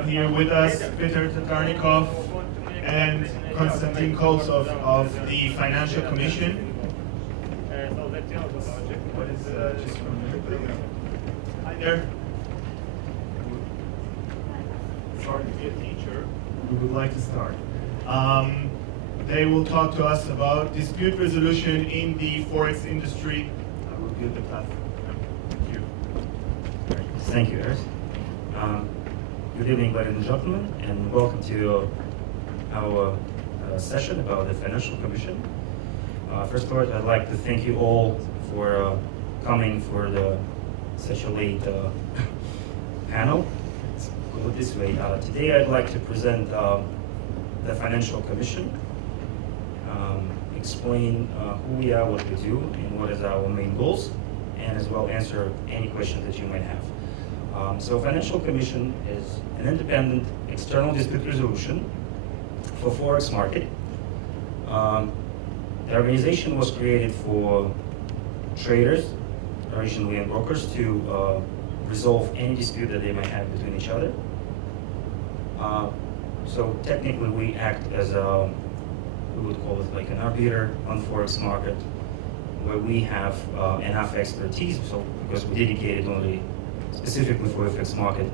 have here with us Peter Tatarnikov and Konstantin Koltsov of the Financial Commission. What is just hi there. Sorry to be a teacher. We would like to start. They will talk to us about dispute resolution in the forex industry. I will give the platform. Thank you. Thank you, Eric. Good evening, ladies and gentlemen, and welcome to our session about the Financial Commission. First of all, I'd like to thank you all for coming for such a late panel. Let's go this way. Today, I'd like to present the Financial Commission, explain who we are, what we do, and what is our main goals, and as well answer any questions that you might have. So Financial Commission is an independent external dispute resolution for forex market. The organization was created for traders, originally, and brokers to resolve any dispute that they might have between each other. So technically, we act as we would call it like an arbiter on forex market, where we have enough expertise, so because we dedicated only specifically for FX market,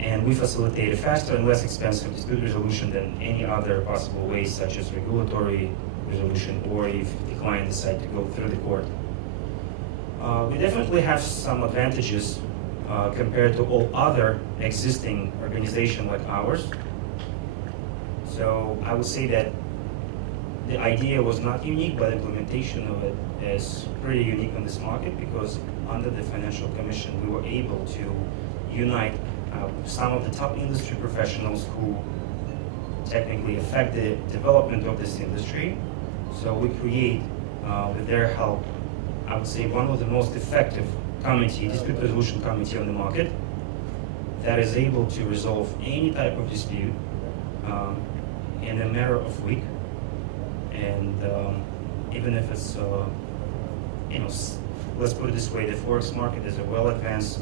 and we facilitate a faster and less expensive dispute resolution than any other possible ways, such as regulatory resolution, or if the client decides to go through the court. We definitely have some advantages compared to all other existing organizations like ours. So I would say that the idea was not unique, but implementation of it is pretty unique on this market, because under the Financial Commission, we were able to unite some of the top industry professionals who technically affect the development of this industry. So we create, with their help, I would say one of the most effective dispute resolution committee on the market that is able to resolve any type of dispute in a matter of week. And even if it's, let's put it this way, the forex market is a well-advanced,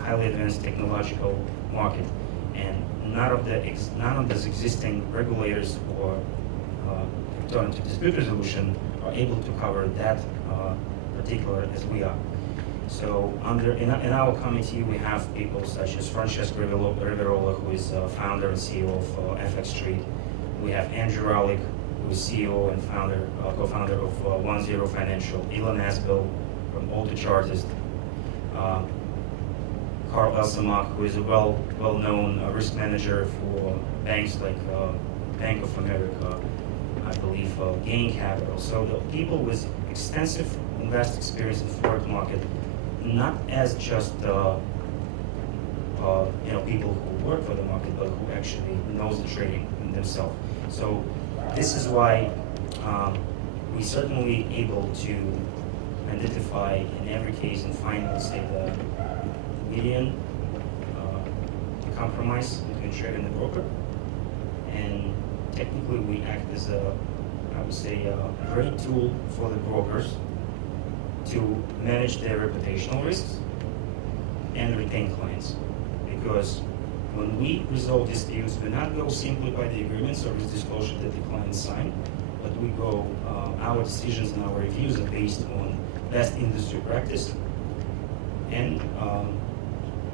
highly advanced technological market, and none of these existing regulators or turn to dispute resolution are able to cover that particular as we are. So in our committee, we have people such as Francesco Riverola, who is founder and CEO of FX Street. We have Andrew Ralick, who is CEO and co-founder of 10 Financial, Ilan Asbel from Alto Chartist, Carl Elsamak, who is a well-known risk manager for banks like Bank of America, I believe Gain Capital. So the people with extensive and vast experience in the forex market, not as just people who work for the market, but who actually knows the trading themselves. So this is why we certainly able to identify in every case and find, let's say, the median compromise between trader and the broker. And technically, we act as I would say, a great tool for the brokers to manage their reputational risks and retain clients. Because when we resolve disputes, we not go simply by the agreements or risk disclosure that the clients sign, but we go, our decisions and our reviews are based on best industry practice and,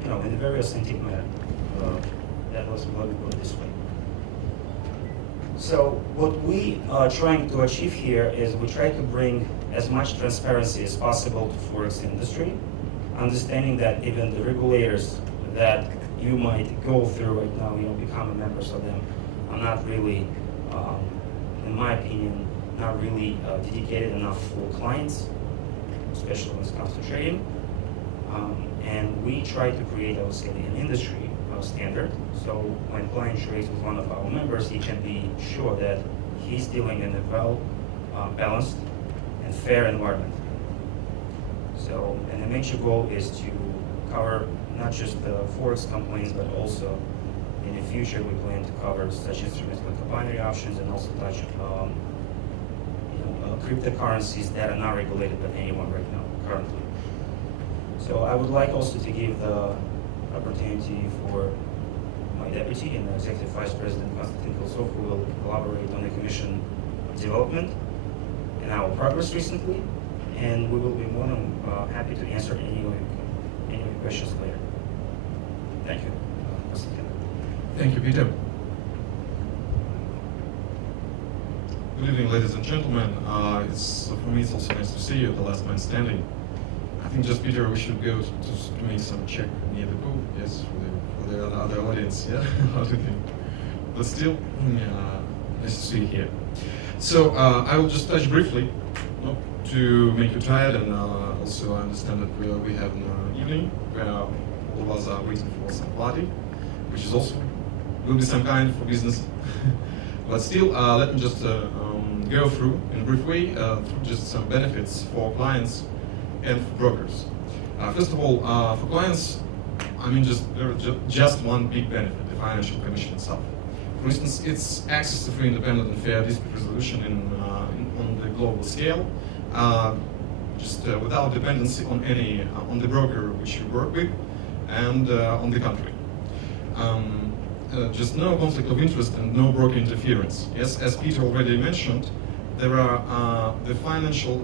in a very authentic manner. That was what we put it this way. So what we are trying to achieve here is we try to bring as much transparency as possible to forex industry, understanding that even the regulators that you might go through right now, become members of them, are not really, in my opinion, not really dedicated enough for clients, especially when it comes to trading. And we try to create, I would say, an industry standard. So when client trades with one of our members, he can be sure that he's dealing in a well-balanced and fair environment. So, and the major goal is to cover not just the forex complaints, but also in the future we plan to cover such instruments like binary options and also touch cryptocurrencies that are not regulated by anyone right now currently. So I would like also to give the opportunity for my deputy and Executive Vice President Konstantin Kilsov, who will collaborate on the Commission development and our progress recently, and we will be more than happy to answer any of your questions later. Thank you, Konstantin. Thank you, Peter. Good evening, ladies and gentlemen. For me, it's also nice to see you, the last man standing. I think just, Peter, we should go to make some check near the pool, yes, for the other audience, yeah? How do you think? But still, nice to see you here. So, I will just touch briefly, not to make you tired, and also I understand that we have an evening where all of us are waiting for some party, which is also, will be some kind for business. But still, let me just go through in a brief way through just some benefits for clients and for brokers. First of all, for clients, I mean just one big benefit: the Financial Commission itself. For instance, it's access to free, independent, and fair dispute resolution on the global scale, without dependency on any on the broker which you work with, and on the country. Just no conflict of interest and no broker interference. Yes, as Peter already mentioned, there are the financial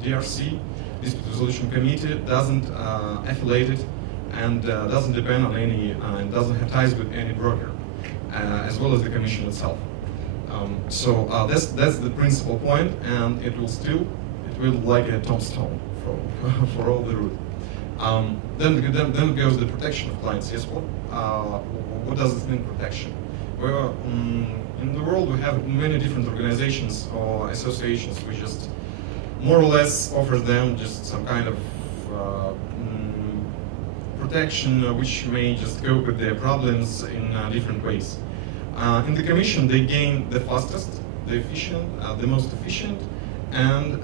DRC, Dispute Resolution Committee, doesn't affiliate it and doesn't depend on any, and doesn't have ties with any broker, as well as the Commission itself. So that's the principal point, and it will like a tombstone for all the route. Then goes the protection of clients. Yes, what does it mean, protection? Well, in the world we have many different organizations or associations which just more or less offer them just some kind of protection which may just cope with their problems in different ways. In the Commission they gain the fastest, the efficient, the most efficient, and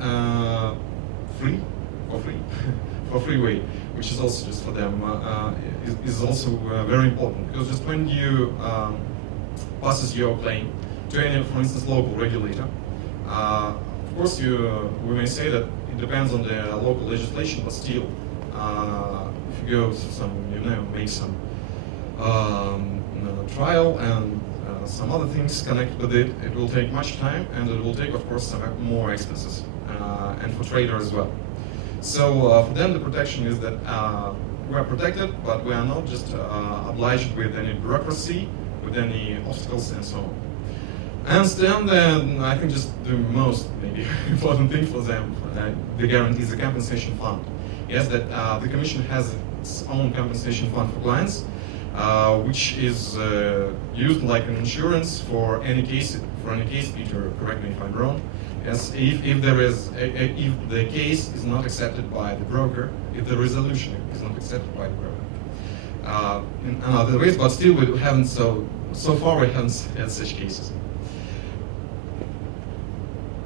for free way, which is also just for them is also very important, because just when you passes your claim to any, for instance, local regulator, of course we may say that it depends on the local legislation, but still, if you go to some, make some trial and some other things connected with it, it will take much time, and it will take, of course, some more expenses, and for trader as well. So for them, the protection is that we are protected, but we are not just obliged with any bureaucracy, with any obstacles, and so on. And then I think just the most maybe important thing for them, the guarantee is the compensation fund. Yes, that the Commission has its own compensation fund for clients, which is used like an insurance for any case. Peter, correct me if I'm wrong. Yes, if the case is not accepted by the broker, if the resolution is not accepted by the broker, in other ways, but still we haven't so far we haven't had such cases.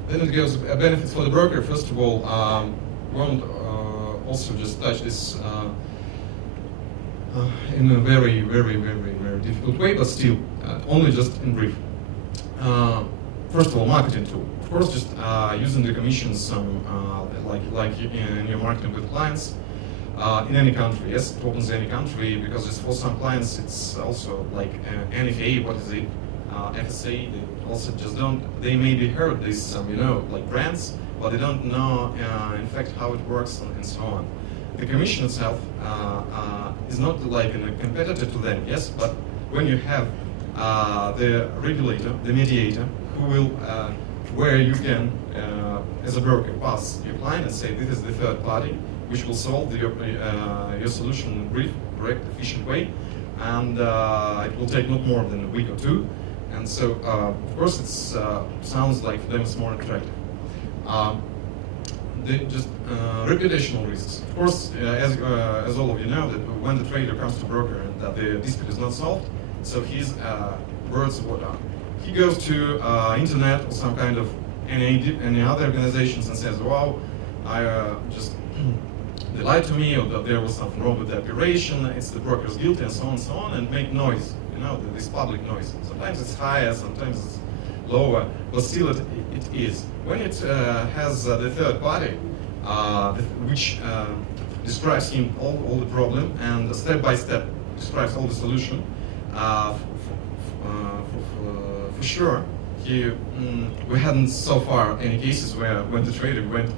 Then it goes benefits for the broker. First of all, won't also just touch this in a very difficult way, but still only just in brief. First of all, marketing tool. Of course, just using the Commission like in your marketing with clients in any country. Yes, it opens any country, because just for some clients it's also like NFA. What is it? FSA. They also just don't. They maybe heard this like brands, but they don't know in fact how it works and so on. The Commission itself is not like a competitor to them. Yes, but when you have the regulator, the mediator, who will, where you can, as a broker, pass your client and say, this is the third party, which will solve your solution in a brief, correct, efficient way, and it will take not more than a week or two. And so, of course, it sounds like for them it's more attractive. Reputational risks. Of course, as all of you know, that when the trader comes to broker and that the dispute is not solved, so his words of what are. He goes to internet or some kind of any other organizations and says, "Wow, they lied to me, or that there was something wrong with the operation. It's the broker's guilty, and so on, and make noise. This public noise. Sometimes it's higher, sometimes it's lower, but still it is. When it has the third party, which describes him all the problem, and step by step describes all the solution. For sure, we hadn't so far any cases where when the trader went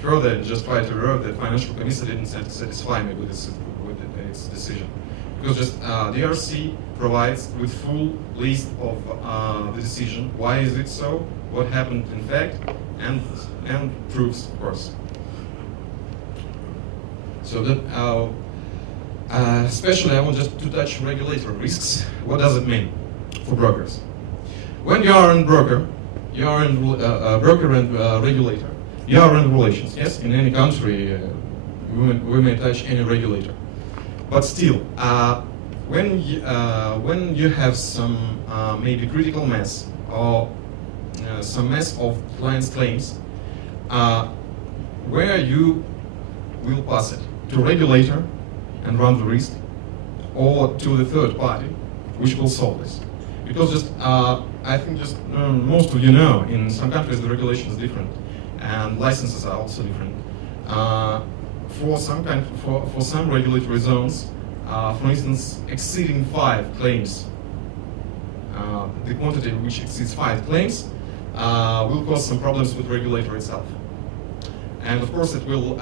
further and just tried to erode that Financial Commission didn't satisfy me with its decision. Because just DRC provides with full list of the decision, why is it so, what happened in fact, and proofs, of course. So that especially I want just to touch regulatory risks. What does it mean for brokers? When you are in broker, you are in broker and regulator. You are in relations. Yes, in any country, we may touch any regulator. But still, when you have some maybe critical mass or some mass of clients' claims, where you will pass it to regulator and run the risk, or to the third party, which will solve this. Because just I think just most of you know, in some countries the regulation is different, and licenses are also different. For some regulatory zones, for instance, exceeding 5 claims, the quantity which exceeds 5 claims will cause some problems with the regulator itself. And of course it will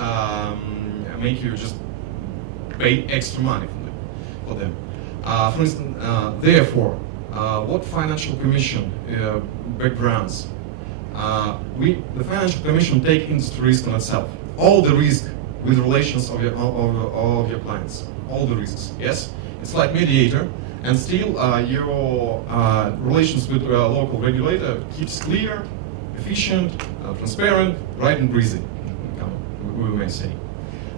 make you just pay extra money for them. For instance, therefore, what Financial Commission backgrounds, the Financial Commission take into risk on itself. All the risk with relations of your clients. All the risks, yes? It's like mediator, and still your relations with a local regulator keeps clear, efficient, transparent, right and breezy, we may say.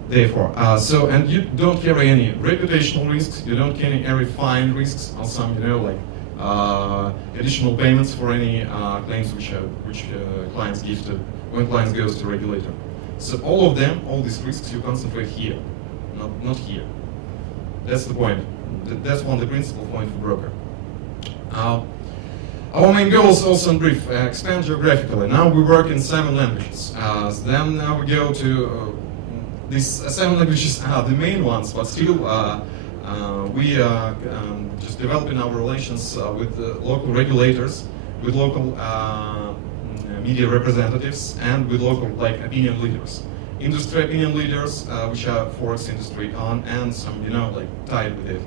Therefore, and you don't carry any reputational risks, you don't carry any fine risks on some, like additional payments for any claims which clients give to, when clients goes to regulator. So all of them, all these risks, you concentrate here, not here. That's the point. That's one of the principal point for broker. Our main goals also in brief, expand geographically. Now we work in 7 languages. Then now we go to these 7 languages are the main ones, but still we are just developing our relations with local regulators, with local media representatives, and with local opinion leaders. Industry opinion leaders, which are forex industry on, and some tied with it.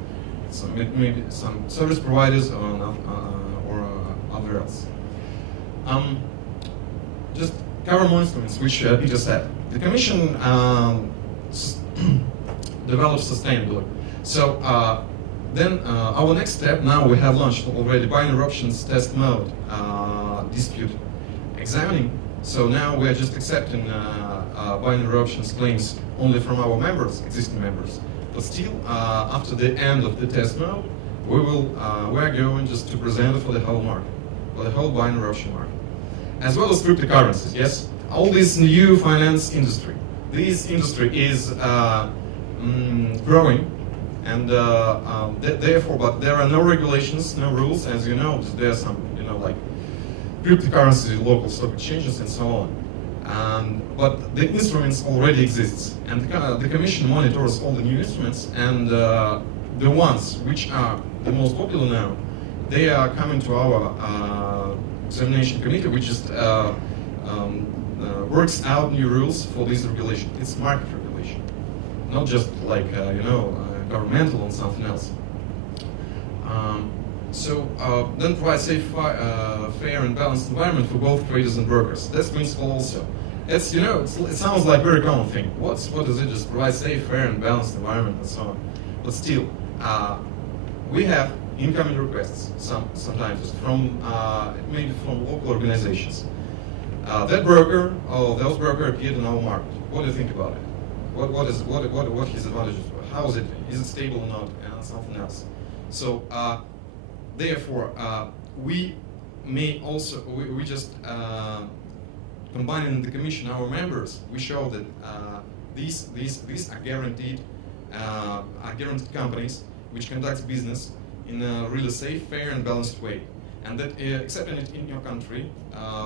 Maybe some service providers or other else. Just cover more instruments, which Peter said. The Commission develops sustainability. So then our next step, now we have launched already binary options test mode dispute examining. So now we are just accepting binary options claims only from our members, existing members. But still, after the end of the test mode, we are going just to present it for the whole market, for the whole binary option market, as well as cryptocurrencies. Yes, all this new finance industry. This industry is growing, and therefore, but there are no regulations, no rules. As you know, there are some, like cryptocurrency, local stock exchanges, and so on. But the instruments already exist, and the Commission monitors all the new instruments, and the ones which are the most popular now, they are coming to our examination committee, which just works out new rules for this regulation. It's market regulation, not just like governmental and something else. Then provide safe, fair and balanced environment for both traders and brokers. That's principle also. It's it sounds like a very common thing. What does it just provide safe, fair and balanced environment and so on? But still, we have incoming requests sometimes from maybe from local organizations. That broker or those broker appeared in our market. What do you think about it? What his advantages? How is it? Is it stable or not? And something else. So therefore, we may also we just combining the Commission our members. We show that these are guaranteed companies which conduct business in a really safe, fair, and balanced way, and that accepting it in your country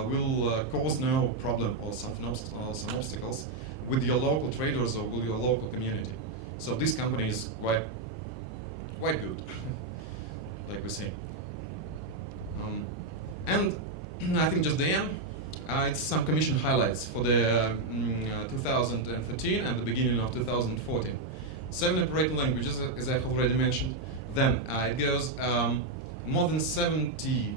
will cause no problem or some obstacles with your local traders or with your local community. So this company is quite good, like we say. And I think just the end, it's some commission highlights for the 2013 and the beginning of 2014. 7 operating languages, as I have already mentioned. Then it goes more than 70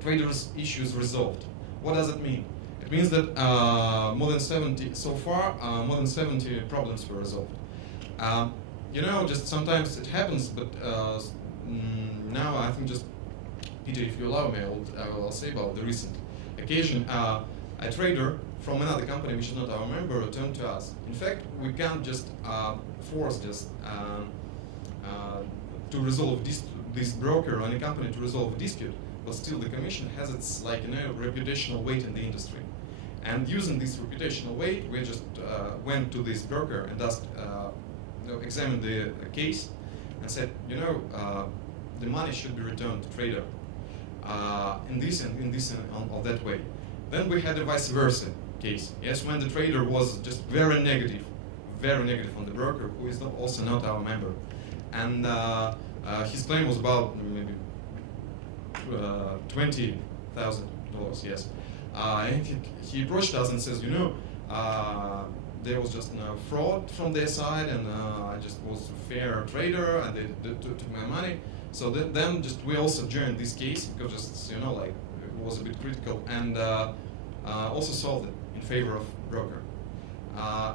traders' issues resolved. What does it mean? It means that more than 70 so far, more than 70 problems were resolved. Just sometimes it happens, but now I think just, Peter, if you allow me, I'll say about the recent occasion. A trader from another company, which is not our member, turned to us. In fact, we can't just force to resolve this broker or any company to resolve a dispute, but still the commission has its reputational weight in the industry. And using this reputational weight, we just went to this broker and asked, examined the case and said, the money should be returned to trader in this and that way. Then we had a vice versa case. Yes, when the trader was just very negative on the broker, who is also not our member, and his claim was about maybe $20,000. Yes, and he approached us and says, there was just fraud from their side, and I just was a fair trader, and they took my money. So then just we also joined this case because just it was a bit critical, and also solved it in favor of broker.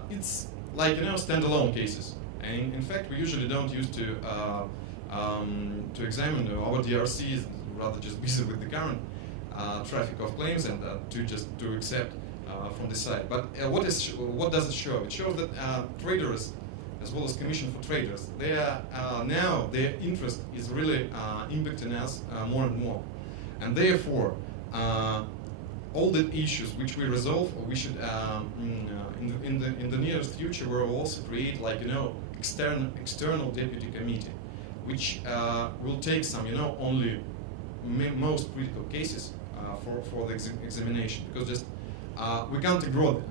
It's like standalone cases, and in fact we usually don't use to examine our DRCs, rather just busy with the current traffic of claims and to accept from the side. But what does it show? It shows that traders, as well as Commission for Traders, they are now their interest is really impacting us more and more, and therefore all the issues which we resolve, or we should in the nearest future, we will also create external deputy committee, which will take some only most critical cases for the examination, because just we can't ignore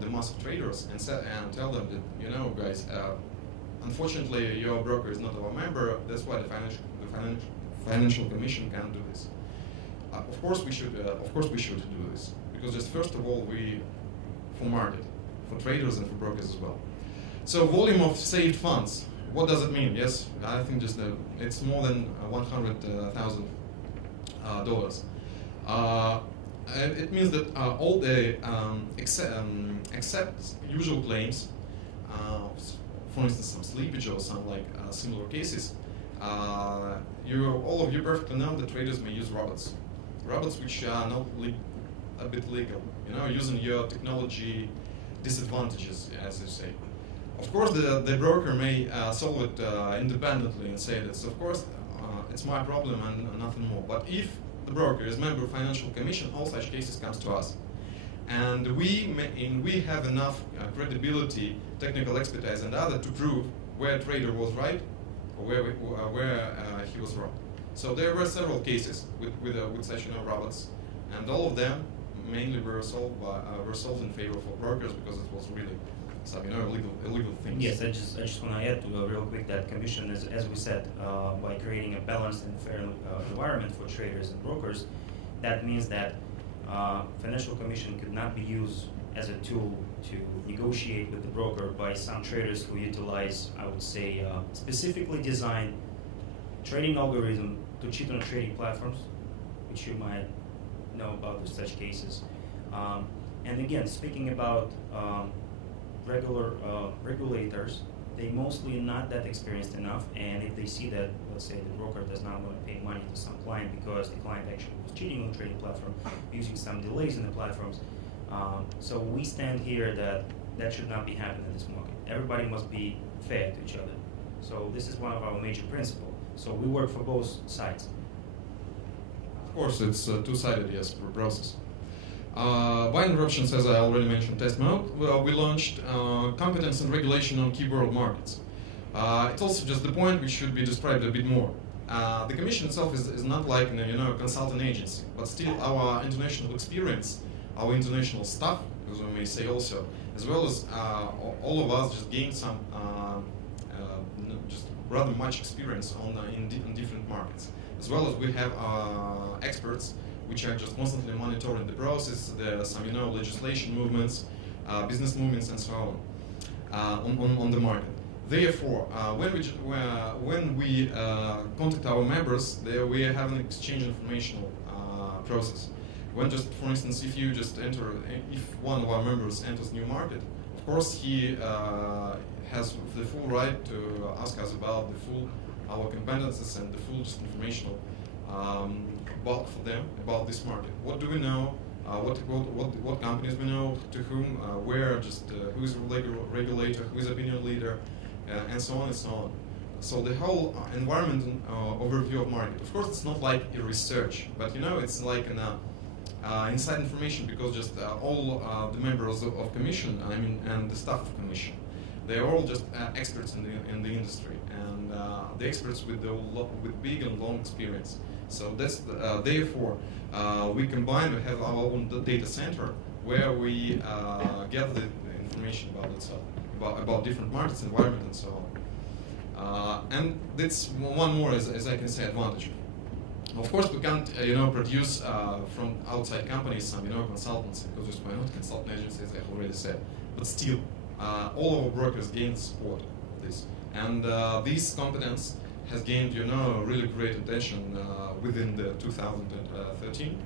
the mass of traders and tell them that guys, unfortunately your broker is not our member. That's why the Financial Commission can't do this. Of course we should do this, because just first of all for market, for traders and for brokers as well. So volume of saved funds. What does it mean? Yes, I think just it's more than $100,000. It means that all the except usual claims, for instance, some slippage or some similar cases, all of you perfectly know that traders may use robots which are not a bit legal, using your technology disadvantages, as you say. Of course, the broker may solve it independently and say that, of course, it's my problem and nothing more. But if the broker is member of Financial Commission, all such cases comes to us, and we have enough credibility, technical expertise, and other to prove where a trader was right or where he was wrong. So there were several cases with such robots, and all of them mainly were solved in favor of brokers, because it was really some illegal things. Yes, I just want to add to real quick that Commission, as we said, by creating a balanced and fair environment for traders and brokers, that means that Financial Commission could not be used as a tool to negotiate with the broker by some traders who utilize, I would say, specifically designed trading algorithm to cheat on trading platforms, which you might know about such cases. And again, speaking about regulators, they mostly not that experienced enough, and if they see that, let's say, the broker does not want to pay money to some client because the client actually was cheating on the trading platform, using some delays in the platforms, so we stand here that should not be happening in this market. Everybody must be fair to each other. So this is one of our major principles. So we work for both sides. Of course, it's two-sided, yes, process. By interruptions, as I already mentioned, test mode, we launched competence and regulation on key world markets. It's also just the point which should be described a bit more. The Commission itself is not like a consulting agency, but still our international experience, our international staff, as we may say also, as well as all of us just gain some just rather much experience in different markets. As well as we have experts which are just constantly monitoring the process, some legislation movements, business movements, and so on the market. Therefore, when we contact our members, we have an exchange informational process. When just, for instance, if one of our members enters new market, of course he has the full right to ask us about our competences and the full just informational bulk for them about this market. What do we know? What companies we know? To whom? Where? Who is the regulator? Who is opinion leader? And so on and so on. So the whole environment overview of market. Of course, it's not like a research, but it's like an inside information, because just all the members of commission, and the staff of commission, they are all just experts in the industry, and the experts with big and long experience. So that's therefore we combine. We have our own data center where we gather the information about itself, about different markets, environment, and so on. And that's one more, as I can say, advantage. Of course, we can't, produce from outside companies some, consultants, because just we're not consultant agencies, I already said. But still, all our brokers gain support of this, and this competence has gained, really great attention within the 2013.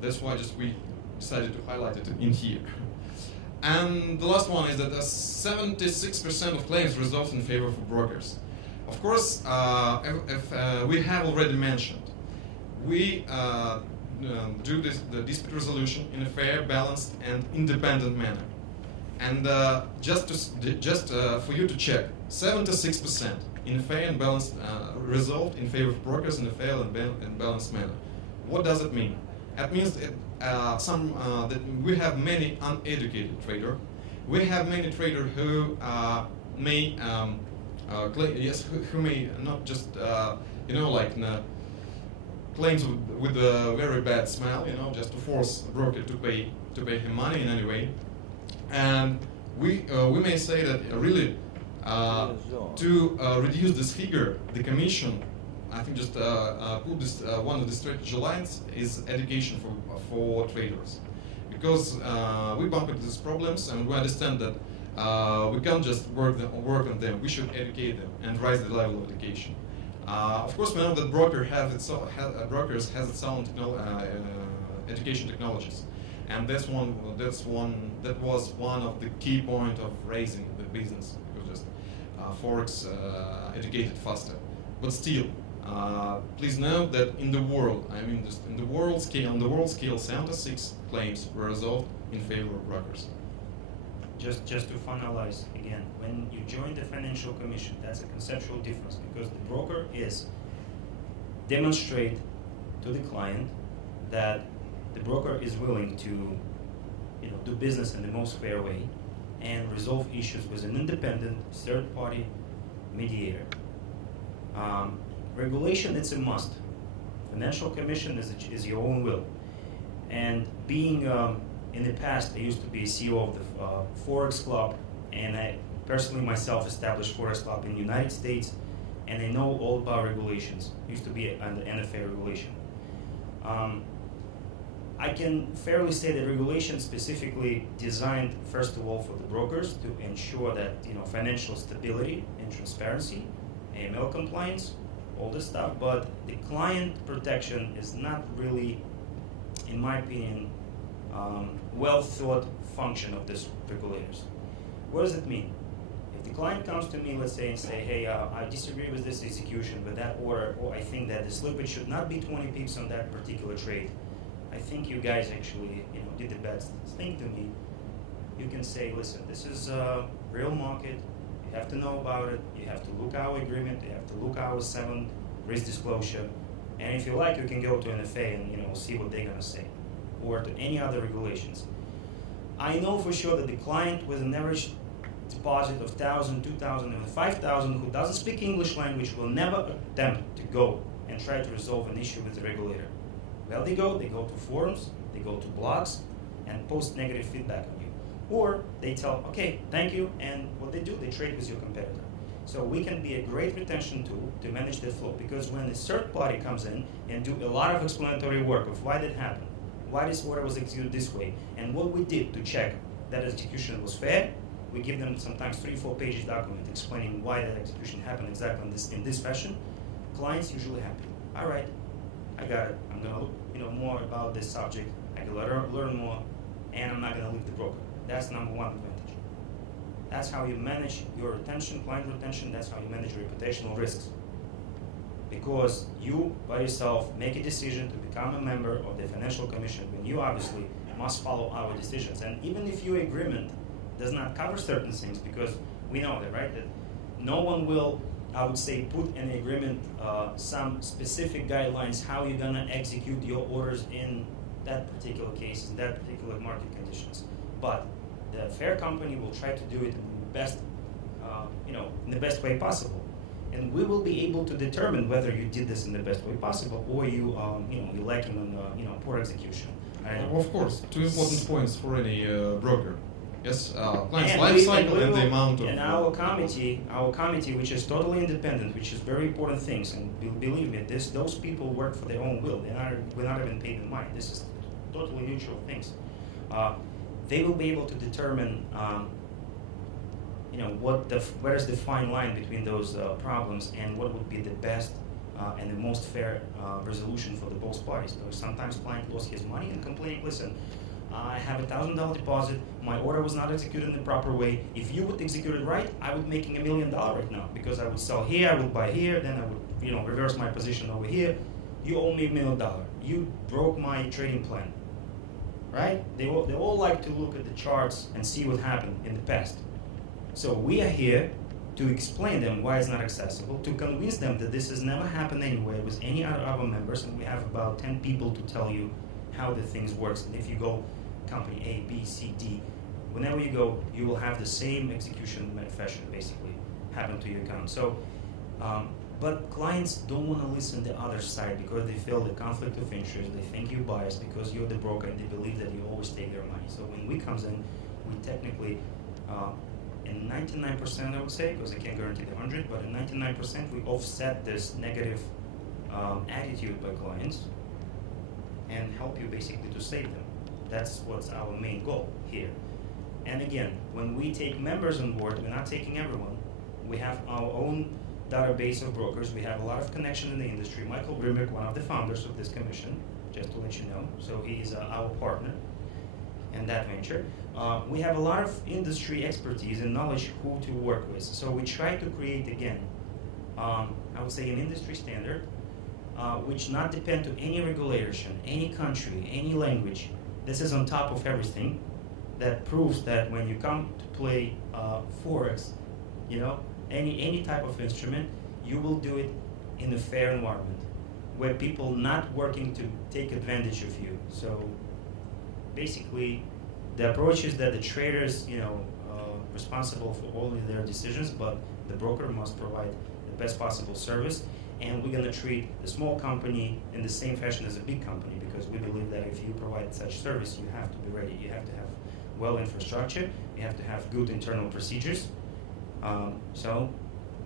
That's why we decided to highlight it in here. And the last one is that 76% of claims result in favor of brokers. Of course, if we have already mentioned, we do the dispute resolution in a fair, balanced, and independent manner. And just for you to check, 76% in a fair and balanced result in favor of brokers in a fair and balanced manner. What does it mean? It means that we have many uneducated traders. We have many traders who may who may not just claims with a very bad smile, just to force a broker to pay him money in any way. And we may say that really to reduce this figure, the commission, I think just put this one of the strategy lines is education for traders, because we bump into these problems and we understand that we can't just work on them. We should educate them and raise the level of education. Of course, we know that brokers has its own education technologies, and that was one of the key point of raising the business, because just forex educated faster. But still, please note that in the world, on the world scale, 76 claims were resolved in favor of brokers. Just to finalize again, when you join the Financial Commission, that's a conceptual difference, because the broker is demonstrate to the client that the broker is willing to do business in the most fair way and resolve issues with an independent third-party mediator. Regulation, it's a must. Financial Commission is your own will. And being in the past, I used to be CEO of the Forex Club, and I personally myself established Forex Club in the United States, and I know all about regulations. Used to be under NFA regulation. I can fairly say that regulation specifically designed, first of all, for the brokers to ensure that financial stability and transparency, AML compliance, all this stuff, but the client protection is not really, in my opinion, well thought function of these regulators. What does it mean? If the client comes to me, let's say, and say, hey, I disagree with this execution, with that order, or I think that the slippage should not be 20 pips on that particular trade, I think you guys actually did the best thing to me. You can say, listen, this is a real market. You have to know about it. You have to look our agreement. You have to look our 7 risk disclosure. And if you like, you can go to NFA and see what they're gonna say, or to any other regulations. I know for sure that the client with an average deposit of 1,000, 2,000, and 5,000 who doesn't speak English language will never attempt to go and try to resolve an issue with the regulator. Well, they go to forums, they go to blogs, and post negative feedback on you. Or they tell, okay, thank you, and what they do, they trade with your competitor. So we can be a great retention tool to manage that flow, because when a third party comes in and do a lot of explanatory work of why that happened, why this order was executed this way, and what we did to check that execution was fair, we give them sometimes 3-4 pages document explaining why that execution happened exactly in this fashion. Clients usually happy. All right, I got it. I'm gonna look more about this subject. I can learn more, and I'm not gonna leave the broker. That's number one advantage. That's how you manage your retention, client retention. That's how you manage your reputational risks. Because you, by yourself, make a decision to become a member of the Financial Commission, when you obviously must follow our decisions. And even if your agreement does not cover certain things, because we know that, right? That no one will, I would say, put in the agreement some specific guidelines how you're gonna execute your orders in that particular case, in that particular market conditions. But the fair company will try to do it in the best, in the best way possible. And we will be able to determine whether you did this in the best way possible, or you're lacking on, poor execution. Of course, two important points for any broker. Yes, client's And life cycle and the amount of. And our committee, which is totally independent, which is very important things, and believe me, those people work for their own will. We're not even paid in money. This is totally neutral things. They will be able to determine, where is the fine line between those problems, and what would be the best and the most fair resolution for the both parties. Because sometimes client lost his money and complaining, listen, I have $1,000 deposit, my order was not executed in the proper way. If you would execute it right, I would be making $1 million right now, because I would sell here, I would buy here, then I would reverse my position over here. You owe me $1 million. You broke my trading plan, right? They all like to look at the charts and see what happened in the past. So we are here to explain them why it's not accessible, to convince them that this has never happened anywhere with any other of our members, and we have about 10 people to tell you how the things works. And if you go company A, B, C, D, whenever you go, you will have the same execution fashion basically happen to your account. So, but clients don't want to listen to the other side, because they feel the conflict of interest. They think you're biased because you're the broker, and they believe that you always take their money. So when we comes in, we technically, in 99%, I would say, because I can't guarantee the 100, but in 99%, we offset this negative attitude by clients and help you basically to save them. That's what's our main goal here. And again, when we take members on board, we're not taking everyone. We have our own database of brokers. We have a lot of connection in the industry. Michael Grimmick, one of the founders of this commission, just to let you know. So he's our partner in that venture. We have a lot of industry expertise and knowledge who to work with. So we try to create, again, I would say an industry standard, which not depend to any regulation, any country, any language. This is on top of everything that proves that when you come to play Forex, any type of instrument, you will do it in a fair environment where people not working to take advantage of you. So basically, the approach is that the trader is, responsible for all of their decisions, but the broker must provide the best possible service. And we're going to treat the small company in the same fashion as a big company, because we believe that if you provide such service, you have to be ready. You have to have well infrastructure. You have to have good internal procedures. So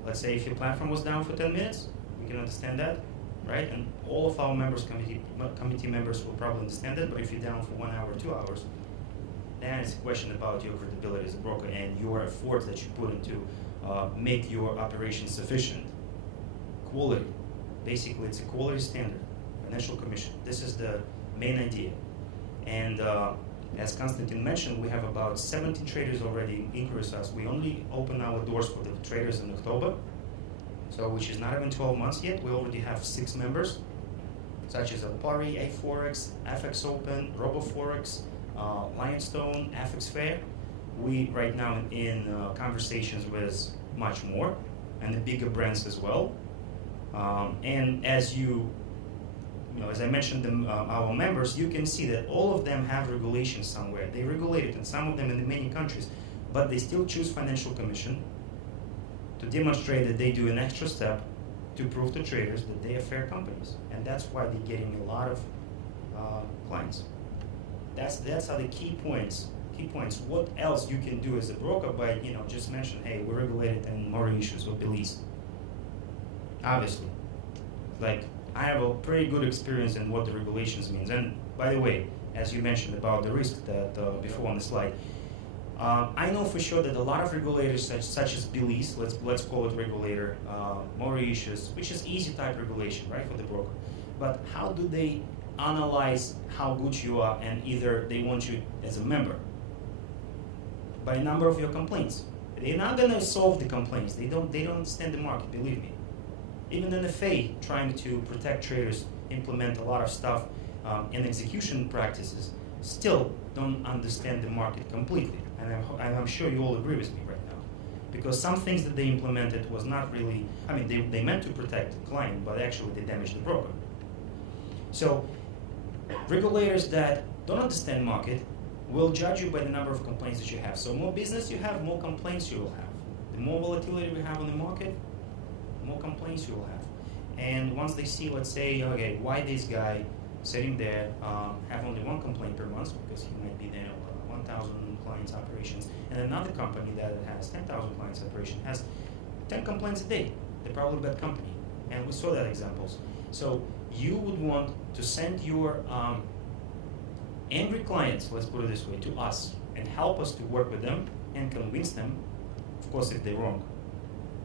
let's say if your platform was down for 10 minutes, we can understand that, right? And all of our committee members will probably understand that. But if you're down for 1 hour, 2 hours, then it's a question about your credibility as a broker and your effort that you put into make your operation sufficient. Quality. Basically, it's a quality standard. Financial Commission. This is the main idea. And as Konstantin mentioned, we have about 70 traders already inquiries us. We only open our doors for the traders in October, so which is not even 12 months yet. We already have 6 members, such as Alpari, A-Forex, FX Open, RoboForex, Lionstone, FX Fair. We right now in conversations with much more, and the bigger brands as well. And as as I mentioned, our members, you can see that all of them have regulations somewhere. They regulate it, and some of them in many countries, but they still choose Financial Commission to demonstrate that they do an extra step to prove to traders that they are fair companies, and that's why they're getting a lot of clients. That's how the key points key points. What else you can do as a broker by, just mention, hey, we're regulated in Mauritius or Belize. Obviously. Like, I have a pretty good experience in what the regulations means. And by the way, as you mentioned about the risk that before on the slide, I know for sure that a lot of regulators such as Belize, let's call it regulator, Mauritius, which is easy type regulation, right, for the broker. But how do they analyze how good you are, and either they want you as a member by a number of your complaints? They're not gonna solve the complaints. They don't understand the market, believe me. Even the NFA trying to protect traders, implement a lot of stuff in execution practices, still don't understand the market completely. And I'm sure you all agree with me right now. Because some things that they implemented was not really, they meant to protect the client, but actually they damaged the broker. So regulators that don't understand market will judge you by the number of complaints that you have. So more business you have, more complaints you will have. The more volatility we have on the market, more complaints you will have. And once they see, let's say, okay, why this guy sitting there have only one complaint per month, because he might be there 1,000 clients operations, and another company that has 10,000 clients operation has 10 complaints a day. They're probably a bad company. And we saw that examples. So you would want to send your angry clients, let's put it this way, to us and help us to work with them and convince them, of course, if they're wrong,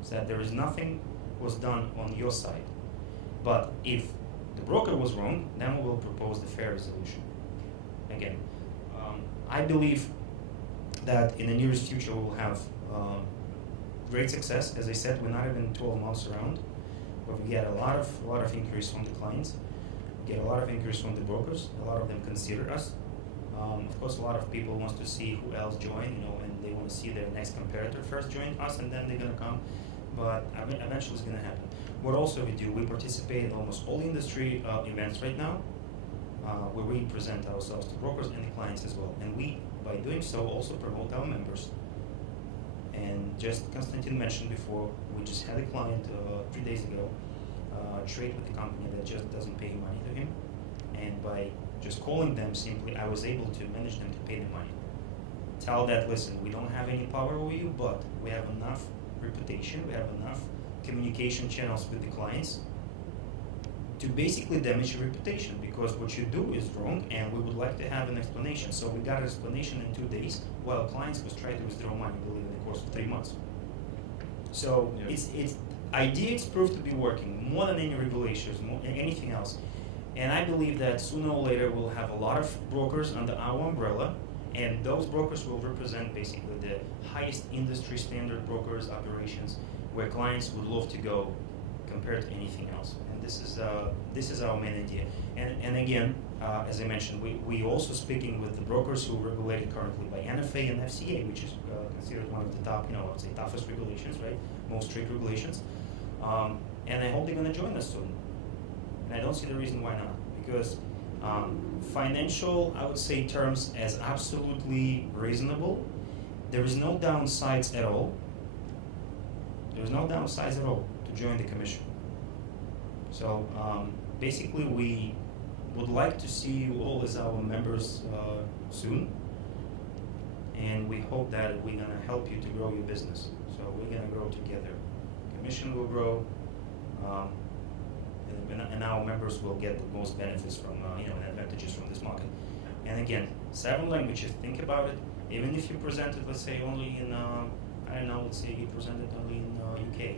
so that there is nothing was done on your side. But if the broker was wrong, then we will propose the fair resolution. Again, I believe that in the nearest future we will have great success. As I said, we're not even 12 months around, but we get a lot of inquiries from the clients, we get a lot of inquiries from the brokers. A lot of them consider us. Of course, a lot of people want to see who else joined, and they want to see their next competitor first join us, and then they're going to come. But eventually it's going to happen. What also we do, we participate in almost all industry events right now, where we present ourselves to brokers and the clients as well. And we, by doing so, also promote our members. And just Konstantin mentioned before, we just had a client 3 days ago trade with a company that just doesn't pay money to him. And by just calling them simply, I was able to manage them to pay the money. Tell that, listen, we don't have any power over you, but we have enough reputation, we have enough communication channels with the clients to basically damage your reputation, because what you do is wrong and we would like to have an explanation. So we got an explanation in 2 days while clients was trying to withdraw money, believe in the course of 3 months. So yeah. It's proved to be working more than any regulations, more than anything else. And I believe that sooner or later we'll have a lot of brokers under our umbrella, and those brokers will represent basically the highest industry standard brokers operations where clients would love to go compared to anything else. And this is our main idea. And again, as I mentioned, we also speaking with the brokers who are regulated currently by NFA and FCA, which is considered one of the top, I would say toughest regulations, right? Most strict regulations. And I hope they're going to join us soon. And I don't see the reason why not, because financial, I would say, terms as absolutely reasonable. There is no downsides at all. There is no downsides at all to join the commission. So basically, we would like to see you all as our members soon, and we hope that we're going to help you to grow your business. So we're going to grow together. Commission will grow. And our members will get the most benefits from, and advantages from this market. And again, 7 languages, think about it. Even if you present it, let's say, only in, let's say you present it only in UK,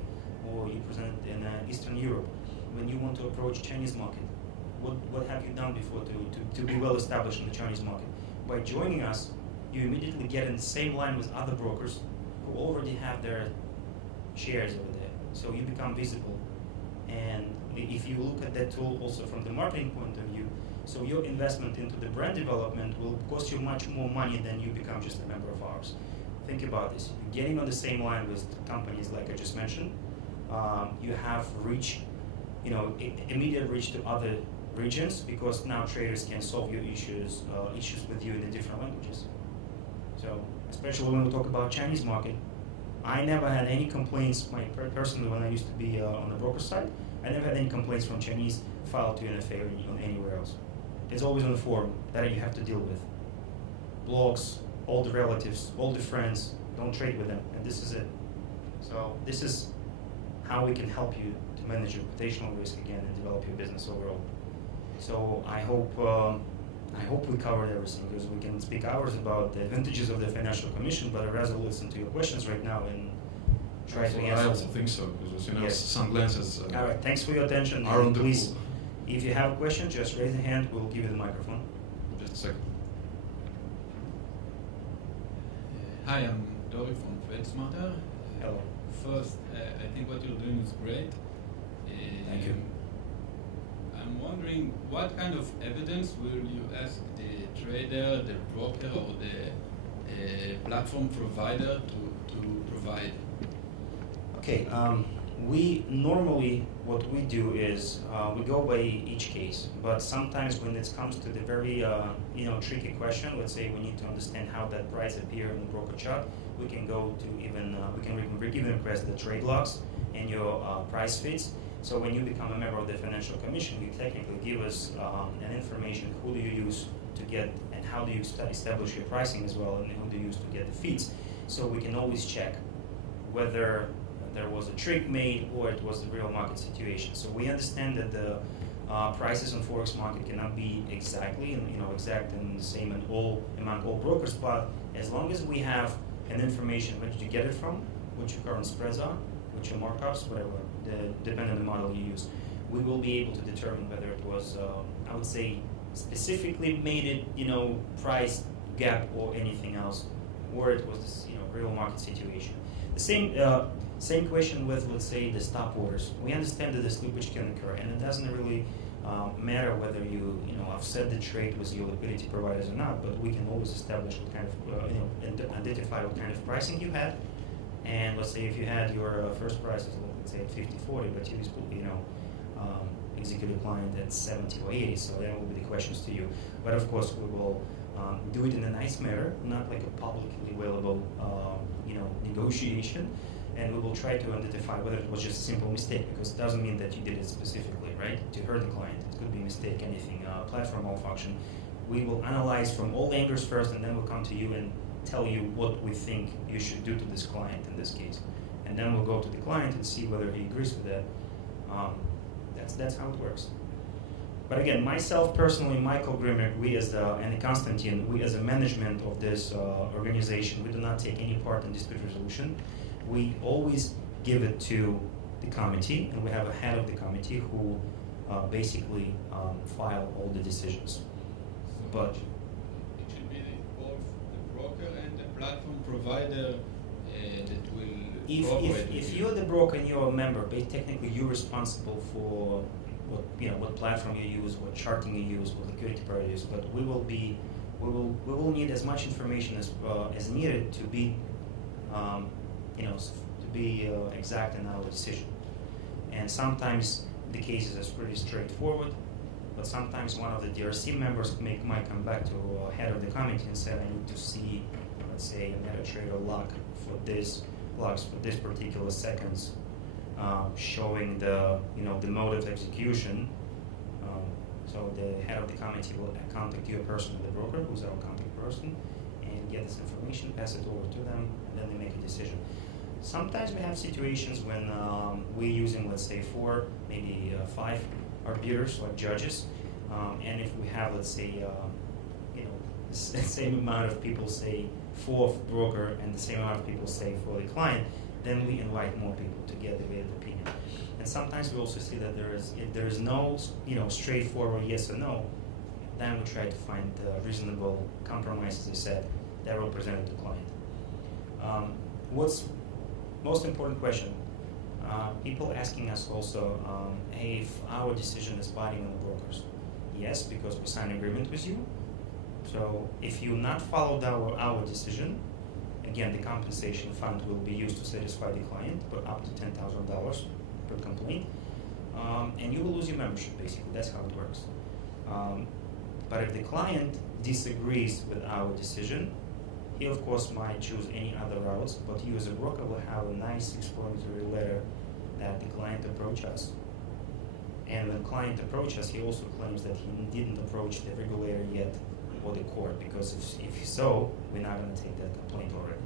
or you present it in Eastern Europe. When you want to approach Chinese market, what have you done before to be well established in the Chinese market? By joining us, you immediately get in the same line with other brokers who already have their shares over there. So you become visible. And if you look at that tool also from the marketing point of view, so your investment into the brand development will cost you much more money than you become just a member of ours. Think about this. You're getting on the same line with companies like I just mentioned. You have reach, immediate reach to other regions, because now traders can solve your issues with you in the different languages. So especially when we talk about Chinese market, I never had any complaints, personally, when I used to be on the broker side, I never had any complaints from Chinese filed to NFA or anywhere else. It's always on the forum that you have to deal with. Blogs, all the relatives, all the friends, don't trade with them, and this is it. So this is how we can help you to manage your reputational risk again and develop your business overall. So I hope we covered everything, because we can speak hours about the advantages of the Financial Commission, but I'd rather listen to your questions right now and try to answer. I also think so, because Yes. some glances All right, thanks for your attention. are on And the please, pool. if you have a question, just raise a hand, we'll give you the microphone. Just a second. Hi, I'm Dori from FedSmarter. Hello. First, I think what you're doing is great. Thank you. I'm wondering what kind of evidence will you ask the trader, the broker, or the platform provider to provide? Okay, we normally, what we do is we go by each case, but sometimes when it comes to the very tricky question, let's say we need to understand how that price appear in the broker chart, we can go to even request the trade logs and your price feeds. So when you become a member of the Financial Commission, you technically give us an information, who do you use to get, and how do you establish your pricing as well, and who do you use to get the feeds. So we can always check whether there was a trick made or it was the real market situation. So we understand that the prices on Forex market cannot be exactly exact and the same among all brokers, but as long as we have an information, where did you get it from, what your current spreads are, what your markups, whatever, depending on the model you use, we will be able to determine whether it was, I would say, specifically made it, price gap or anything else, or it was this, real market situation. The same question with, let's say, the stop orders. We understand that the slippage can occur, and it doesn't really matter whether you offset the trade with your liquidity providers or not, but we can always establish what kind of, and identify what kind of pricing you had. And let's say if you had your first prices, let's say at 50-40, but you execute a client at 70 or 80, so that will be the questions to you. But of course, we will do it in a nice manner, not like a publicly available, negotiation. And we will try to identify whether it was just a simple mistake, because it doesn't mean that you did it specifically, right, to hurt the client. It could be a mistake, anything, platform malfunction. We will analyze from all angles first, and then we'll come to you and tell you what we think you should do to this client in this case. And then we'll go to the client and see whether he agrees with that. That's how it works. But again, myself personally, Michael Grimmer, and Konstantin, we as a management of this organization, we do not take any part in dispute resolution. We always give it to the committee, and we have a head of the committee who basically file all the decisions. But it should be both the broker and the platform provider that will cooperate with if you. you're the broker and you're a member, technically you're responsible for what platform you use, what charting you use, what liquidity provider you use. But we will need as much information as needed to be exact in our decision. And sometimes the cases are pretty straightforward, but sometimes one of the DRC members might come back to a head of the committee and say, I need to see, let's say, a MetaTrader log for this particular seconds, showing the mode of execution. So the head of the committee will contact you, a person, the broker, who's our contact person, and get this information, pass it over to them, and then they make a decision. Sometimes we have situations when we're using, let's say, 4, maybe 5 arbiters, like judges, and if we have, let's say, the same amount of people say for the broker and the same amount of people say for the client, then we invite more people to get the opinion. And sometimes we also see that if there is no, straightforward yes or no, then we try to find reasonable compromises, as I said, that will present to the client. What's most important question? People asking us also if our decision is binding on the brokers. Yes, because we signed an agreement with you. So if you not followed our decision, again, the compensation fund will be used to satisfy the client, but up to $10,000 per complaint, and you will lose your membership. Basically, that's how it works. But if the client disagrees with our decision, he of course might choose any other routes, but you as a broker will have a nice explanatory letter that the client approached us. And when the client approached us, he also claims that he didn't approach the regulator yet or the court, because if so, we're not going to take that complaint already.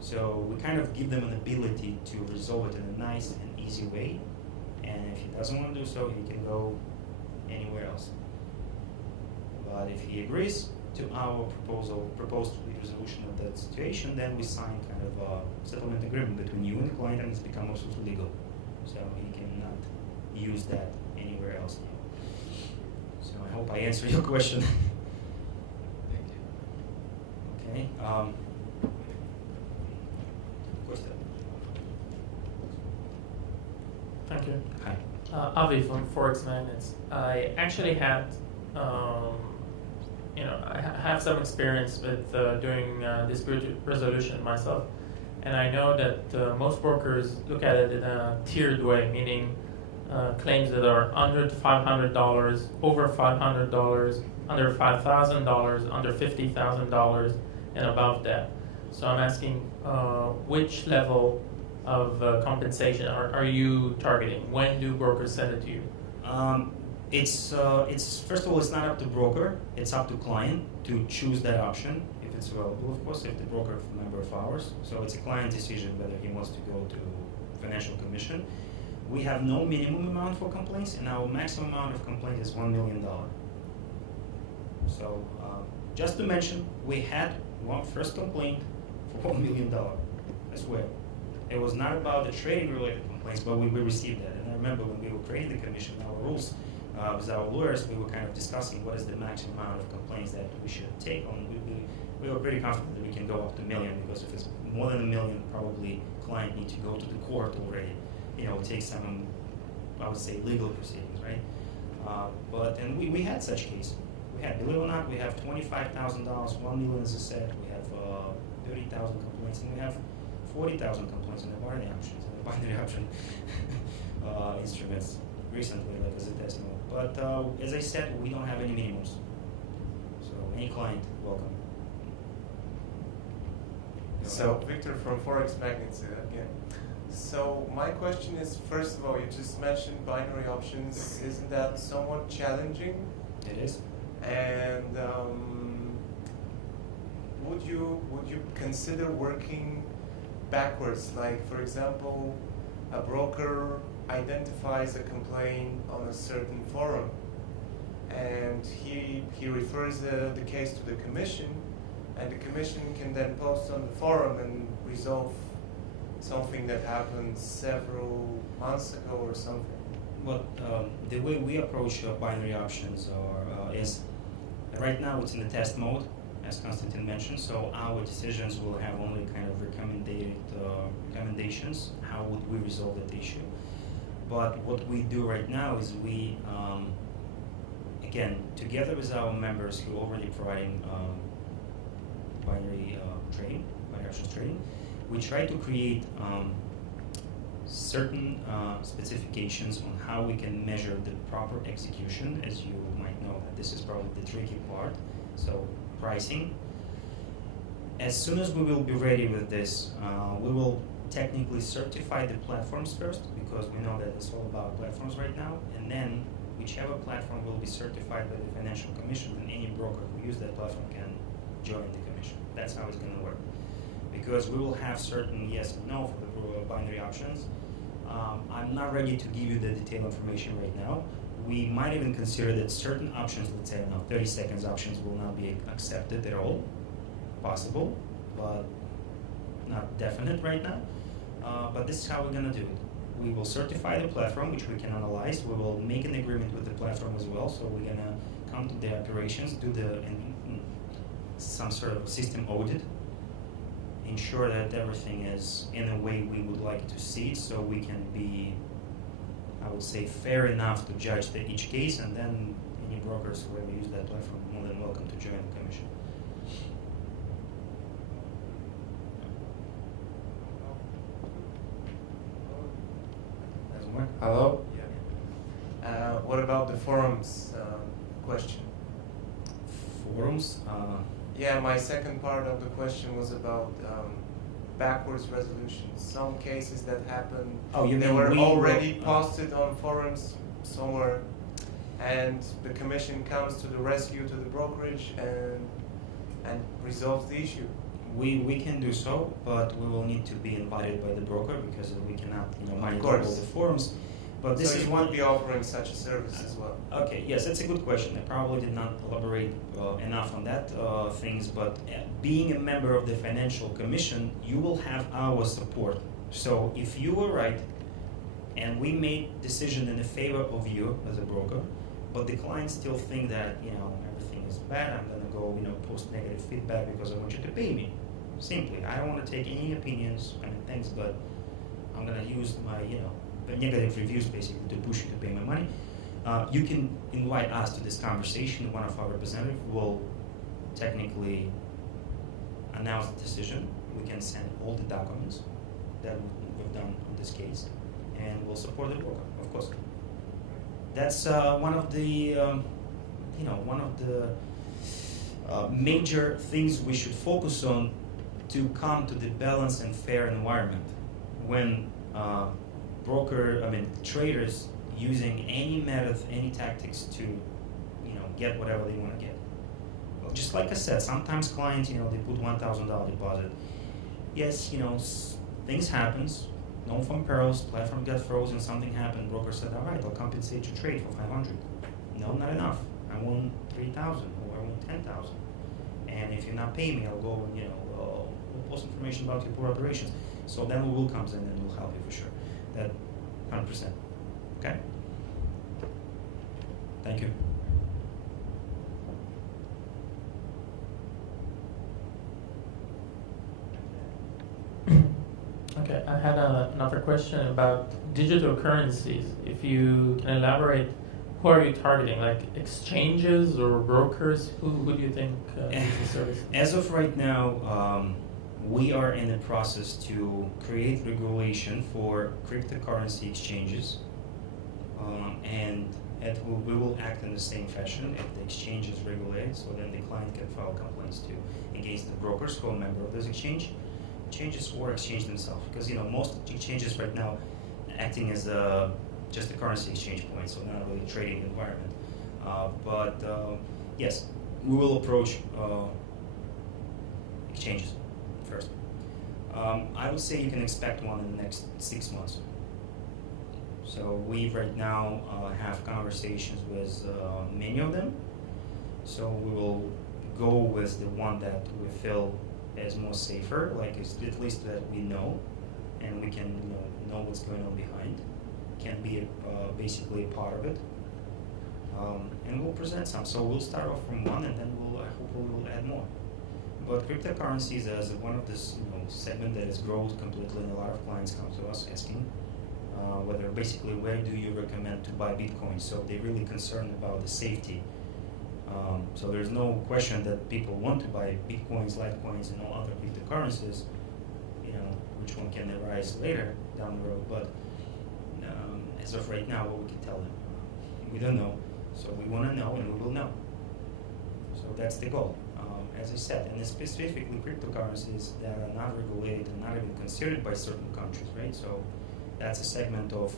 So we kind of give them an ability to resolve it in a nice and easy way, and if he doesn't want to do so, he can go anywhere else. But if he agrees to our proposed resolution of that situation, then we sign kind of a settlement agreement between you and the client, and it's become absolutely legal. So he cannot use that anywhere else now. So I hope I answered your question. Thank you. Okay. Question. Thank you. Hi. Avi from Forex Magnets. I actually had, I have some experience with doing dispute resolution myself, and I know that most brokers look at it in a tiered way, meaning claims that are under $500, over $500, under $5,000, under $50,000, and above that. So I'm asking, which level of compensation are you targeting? When do brokers send it to you? It's first of all, it's not up to broker. It's up to client to choose that option if it's available, of course, if the broker is a member of ours. So it's a client decision whether he wants to go to Financial Commission. We have no minimum amount for complaints, and our maximum amount of complaints is $1 million. So just to mention, we had one first complaint for $1 million. I swear. It was not about the trading-related complaints, but we received that. And I remember when we were creating the commission, our rules, with our lawyers, we were kind of discussing what is the maximum amount of complaints that we should take on. We were pretty confident that we can go up to $1 million, because if it's more than $1 million, probably client need to go to the court already. Take some, I would say, legal proceedings, right? And we had such cases. We had, believe it or not, we have $25,000, $1 million, as I said. We have 30,000 complaints, and we have 40,000 complaints on the binary options, and the binary option instruments recently, like as a test mode. But as I said, we don't have any minimums. So any client, welcome. So Victor from Forex Magnets again. So my question is, first of all, you just mentioned binary options. Isn't that somewhat challenging? It is. And would you consider working backwards? Like, for example, a broker identifies a complaint on a certain forum, and he refers the case to the commission, and the commission can then post on the forum and resolve something that happened several months ago or something. Well, the way we approach binary options is right now it's in the test mode, as Konstantin mentioned. So our decisions will have only kind of recommendations. How would we resolve that issue? But what we do right now is we, again, together with our members who are already providing binary options trading, we try to create certain specifications on how we can measure the proper execution. As you might know, this is probably the tricky part. So pricing. As soon as we will be ready with this, we will technically certify the platforms first, because we know that it's all about platforms right now, and then whichever platform will be certified by the Financial Commission, and any broker who uses that platform can join the commission. That's how it's going to work. Because we will have certain yes and no for the binary options. I'm not ready to give you the detailed information right now. We might even consider that certain options, let's say 30 seconds options, will not be accepted at all. Possible, but not definite right now. But this is how we're going to do it. We will certify the platform, which we can analyze. We will make an agreement with the platform as well. So we're going to come to the operations, do some sort of system audit, ensure that everything is in a way we would like to see it, so we can be, I would say, fair enough to judge each case, and then any brokers who ever use that platform are more than welcome to join the commission. Hello? Yeah. What about the forums question? Forums? Yeah, my second part of the question was about backwards resolutions. Some cases that happened, Oh, you they mean were we already posted on forums somewhere, and the commission comes to the rescue to the brokerage and resolves the issue. We can do so, but we will need to be invited by the broker because we cannot, monitor course. all the forms. But this so is you one. would be offering such a service as well. Okay, yes, that's a good question. I probably did not elaborate enough on that things, but being a member of the Financial Commission, you will have our support. So if you were right, and we made decision in the favor of you as a broker, but the clients still think that everything is bad, I'm gonna go post negative feedback because I want you to pay me. Simply, I don't want to take any opinions and things, but I'm gonna use my negative reviews basically to push you to pay my money. You can invite us to this conversation. One of our representatives will technically announce the decision. We can send all the documents that we've done on this case, and we'll support the broker, of course. That's one of the major things we should focus on to come to the balanced and fair environment when traders using any method, any tactics to, get whatever they want to get. Well, just like I said, sometimes clients, they put $1,000 deposit. Yes, things happens. Known from perils, platform got frozen, something happened. Broker said, all right, I'll compensate your trade for 500. No, not enough. I want 3,000 or I want 10,000. And if you're not paying me, I'll go and we'll post information about your poor operations. So then we will come in and we'll help you for sure. That 100%. Okay? Thank you. Okay, I had another question about digital currencies. If you can elaborate, who are you targeting? Like exchanges or brokers? Who do you think needs the service? As of right now, we are in the process to create regulation for cryptocurrency exchanges, and we will act in the same fashion if the exchange is regulated, so then the client can file complaints against the brokers who are a member of this exchange or exchange themselves, because most exchanges right now acting as just a currency exchange point, so not really a trading environment. But yes, we will approach exchanges first. I would say you can expect one in the next 6 months. So we right now have conversations with many of them. So we will go with the one that we feel is more safer, like at least that we know, and we can know what's going on behind. Can be basically a part of it, and we'll present some. So we'll start off from one, and then hopefully we'll add more. But cryptocurrencies as one of this segment that has grown completely, and a lot of clients come to us asking where do you recommend to buy Bitcoin? So they're really concerned about the safety. So there's no question that people want to buy Bitcoins, Litecoins, and all other cryptocurrencies. Which one can arise later down the road, but as of right now, what we can tell them, we don't know. So we want to know, and we will know. So that's the goal. As I said, and specifically cryptocurrencies that are not regulated and not even considered by certain countries, right? So that's a segment of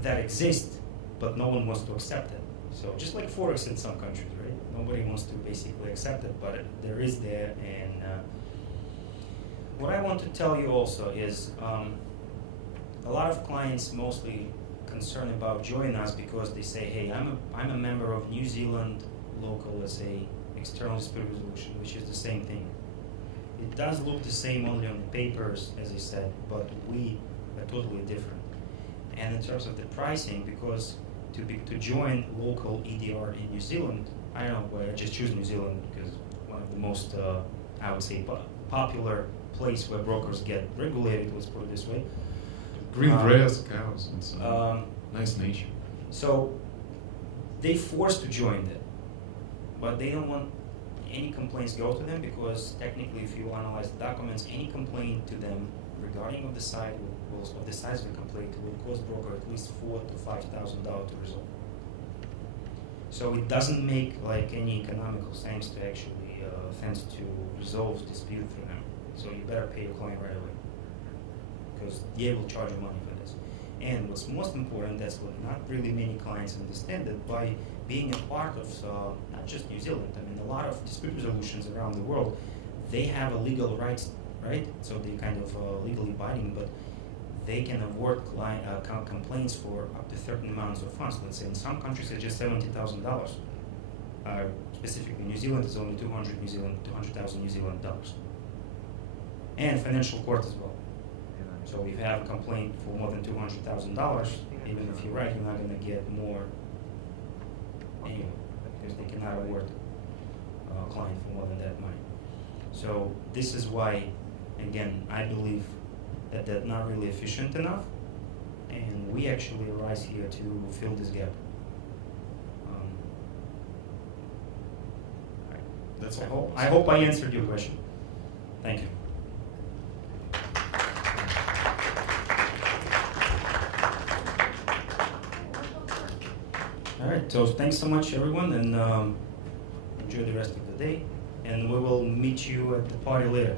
that exists, but no one wants to accept it. So just like Forex in some countries, right? Nobody wants to basically accept it, but there is there. And what I want to tell you also is a lot of clients mostly concerned about joining us because they say, hey, I'm a member of New Zealand local, let's say, external dispute resolution, which is the same thing. It does look the same only on the papers, as I said, but we are totally different. And in terms of the pricing, because to join local EDR in New Zealand, I don't know why I just choose New Zealand because one of the most, I would say, popular place where brokers get regulated, let's put it this way. Green grass, cows, and some nice nature. So they forced to join that, but they don't want any complaints go to them because technically, if you analyze the documents, any complaint to them regarding of the size of the complaint will cost broker at least $4,000 to $5,000 to resolve. So it doesn't make like any economical sense to actually to resolve dispute for them. So you better pay your client right away because they will charge you money for this. And what's most important, that's what not really many clients understand, that by being a part of not just New Zealand, I mean a lot of dispute resolutions around the world, they have a legal rights, right? So they kind of legally binding, but they can award complaints for up to certain amounts of funds. Let's say in some countries it's just $70,000. Specifically, New Zealand is only 200,000 New Zealand dollars. And financial court as well. So if you have a complaint for more than $200,000, even if you're right, you're not going to get more anyway, because they cannot award a client for more than that money. So this is why, again, I believe that they're not really efficient enough, and we actually arise here to fill this gap. That's all. I hope I answered your question. Thank you. All right, so thanks so much, everyone, and enjoy the rest of the day. And we will meet you at the party later.